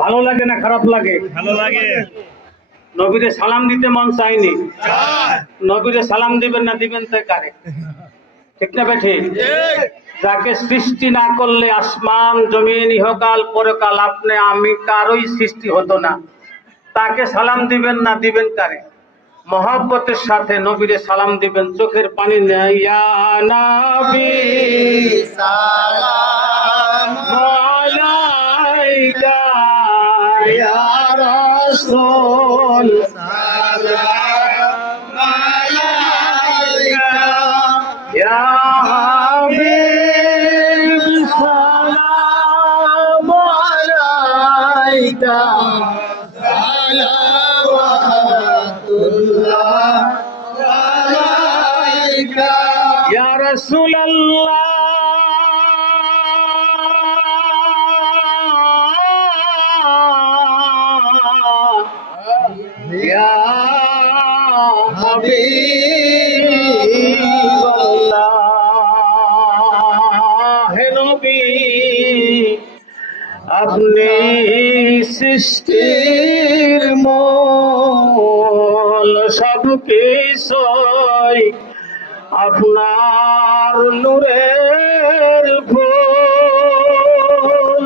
ভালো লাগে না খারাপ লাগে? ভালো লাগে। নবীরে সালাম দিতে মন চাইনি, নবীরে সালাম দিবেন না দিবেন তো কারে? ঠিক না বেঠে? যাকে সৃষ্টি না করলে আসমান জমিন ইহকাল পরকাল আপনি আমি কারোই সৃষ্টি হতো না, তাকে সালাম দিবেন না দিবেন কারে? মহব্বতের সাথে নবীরে সালাম দিবেন, চোখের পানি নেই। ইয়া নবী সালাম আলাইকা, ইয়া রাসূল সালাম আলাইকা, ইয়া হাবিব সালাম আলাইকা, ইয়া রাসূলুল্লাহ ইয়া হাবিবাল্লাহ। হে নবী, আপনি সৃষ্টির মূল, সব কিছুই আপনার নূরের ফুল,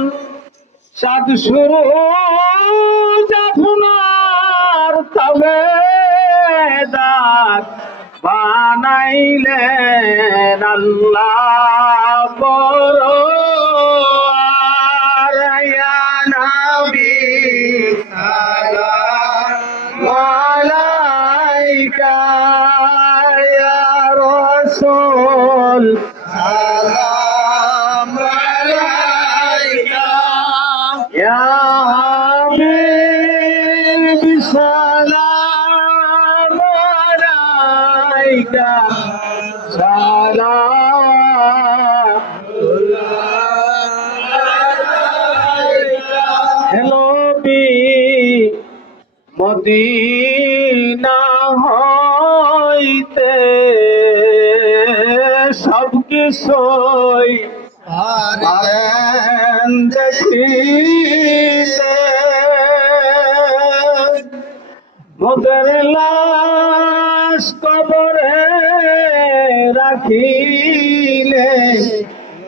চাঁদ সূরজ আপনার তাবেদার বানাইলেন আল্লাহ পরওয়ার। ইয়া নবী সালাম আলাইকা, ইয়া রাসূল সালাম আলাইকা, ইয়া হাবিব সালাম আলাইকা, হে নবী, মদিনা হইতে সব কিছুই পারেন দেখিতে, মোদের লাশ কবরে রাখিলে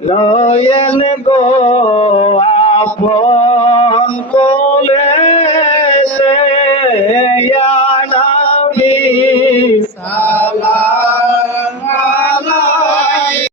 লয়েন গো আপন